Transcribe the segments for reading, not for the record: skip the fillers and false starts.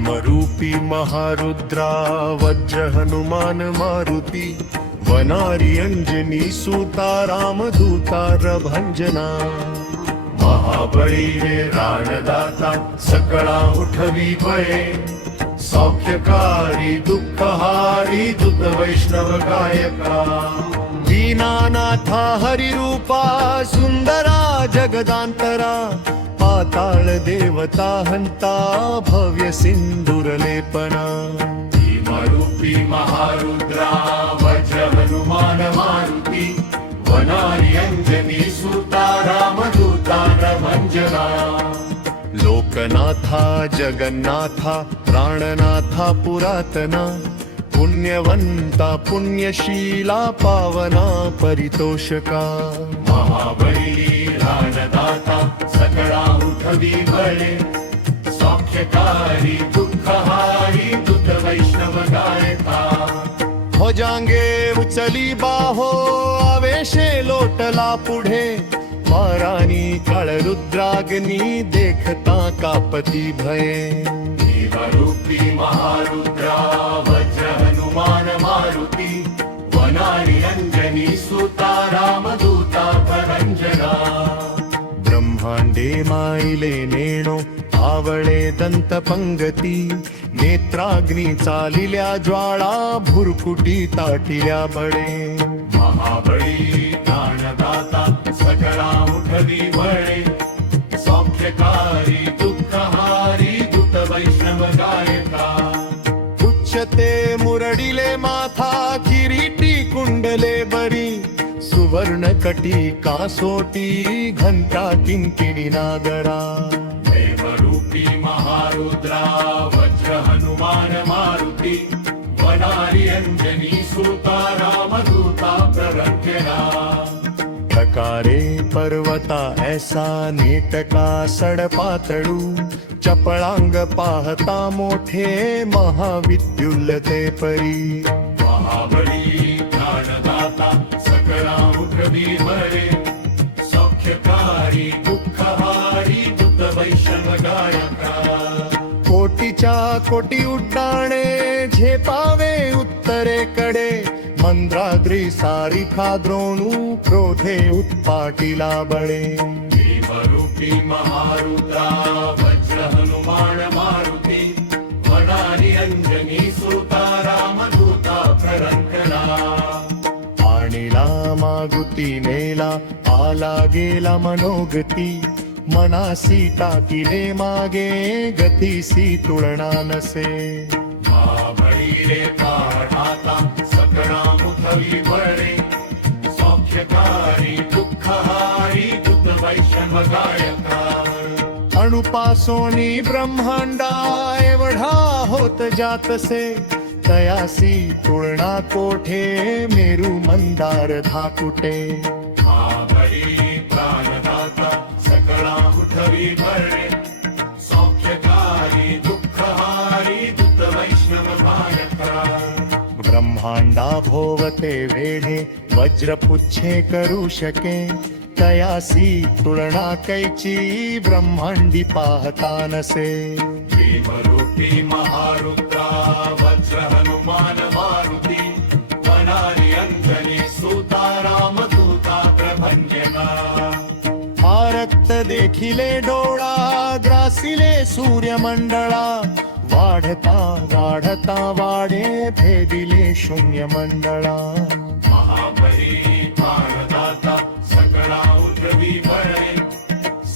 भीमरूपी महारुद्रा वज्र हनुमान मारुती वनारी अंजनी सूता रामदूता रभंजना महाबळी रे राणदाता सकळा उठवी बळे सौख्यकारी दुःखहारी दूत वैष्णव गायका दीनानाथा हरिरूपा सुंदरा जगदांतरा पाताळ देवता हंता भव्य सिंदूरलेपना भीमरूपी महारुद्रा वज्र हनुमान मारुती वनारी अंजनी सूता रामदूता रभंजना लोकनाथा जगन्नाथा प्राणनाथा पुरातना पुण्यवंता पुण्यशीला पावना परितोषका महाबळी राणदाता सकळा उठवी बळे सौख्यकारी दुःखहारी दूत वैष्णव गायका भोजांगे उचली बाहो आवेशे लोटला पुढे वारानी काळ रुद्राग्नी देखता कापती भये भीमरूपी महारुद्रा वज्र हनुमान मारुती वनारी अंजनी सूता रामदूता परंजना ब्रह्मांडे माईले नेणो आवळे दंत पंगती नेत्राग्नी चालिल्या ज्वाळा भुरकुटी ताटिल्या बळे महाबळी प्राणदाता सकळा उठवी बळे सौख्यकारी दुःखहारी दूत वैष्णव गायका उच्चते मुरडिले माथा किरीटी कुंडले बरी सुवर्ण कटी कासोटी घंटा किंकिणी नागरा भीमरूपी महारुद्रा वज्र हनुमान मारुती वनारी अंजनी सूता रामदूता प्ररंजना टकारे पर्वता ऐसा नेटका सडपातळू चपळांग पाहता मोठे महाविद्युल्ल ते परी महाबळी प्राणदाता सकळा उठवी बळे सौख्यकारी दुःखहारी दूत वैष्णव गायका कोटीच्या कोटी उड्डाणे झेपावे उत्तरेकडे मंद्राद्री सारिखा द्रोणू क्रोधे उत्पाटिला बळे भीमरूपी महारुद्रा वज्र हनुमान मारुती वनारी अंजनी सूता रामदूता प्ररंजना आणिला मागुती नेला आला गेला मनोगती मनासी टाकिले मागे गतीसी तुळना नसे महाबळी रे पाठाता सकळा उठवी बळे सौख्यकारी दुःखहारी दूत वैष्णव गायका अणुपासोनी ब्रह्मांडा एवढा होत जातसे तयासी तुळना कोठे मेरू मंदार धाकुटे महाबळी प्राणदाता सकळा उठवी बळे सौख्यकारी दुःखहारी दूत वैष्णव गायका ब्रह्मांडा भोवते वेढे वज्रपुच्छे करू शके तयासी तुळना कैची ब्रह्मांडी पाहता नसे भीमरूपी महारुद्रा वज्र हनुमान मारुती वनारी अंजनी सूता रामदूता प्रभंजना आरक्त देखिले डोळा ग्रासिले सूर्यमंडळा वाढता वाढता वाढे भेदिले शून्य मंडळा महाबळी प्राणदाता सकळा उठवी बळे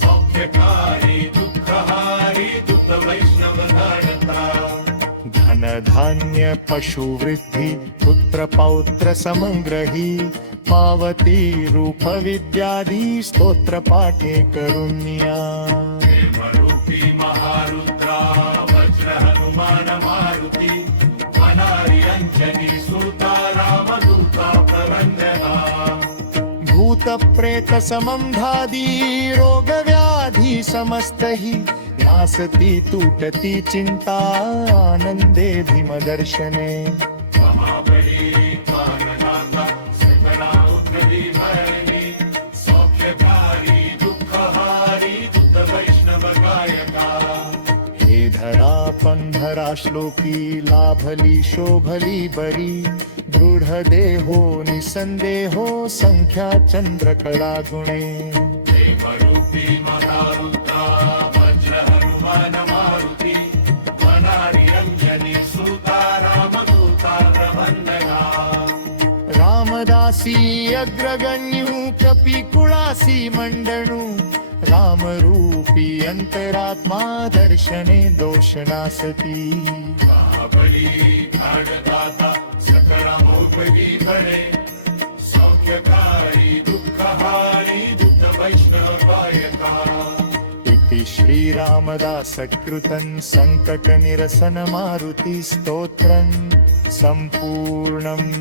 सौख्यकारी दुःखहारी दूत वैष्णव गायका धन धान्य पशुवृद्धी पुत्र पौत्र समग्रही पावती रूप विद्यादी स्तोत्र पाठे करुण्या भीमरूपी महारुद्रा वज्र हनुमान मारुती वनारी अंजनी सूता रामदूता प्ररंजना भूत प्रेत समंधादी रोग व्याधी समस्तहि नासती तुटती चिंता आनंदे भीमदर्शने महाबळी प्राणदाता सकळा उठवी बळे पंधरा श्लोकी लाभली शोभली बरी दृढ देहो निसंदेहो संख्या चंद्रकला गुणे प्रेमरूपी महारुद्रा वज्र हनुमान मारुती वनारी अंजनी सुता रामदूता प्रबंधना रामदासी अग्रगण्यू कपिकुळासी मंडणू रामरूपी अंतरात्मा दर्शने दोषनासती महाबली प्राणदाता सकरामोपगी बळे सौख्यकारी दुःखहारी दुःख वैष्णव गायका इति श्रीरामदासकृतं संकटनिरसन मारुति स्तोत्रं सम्पूर्णम्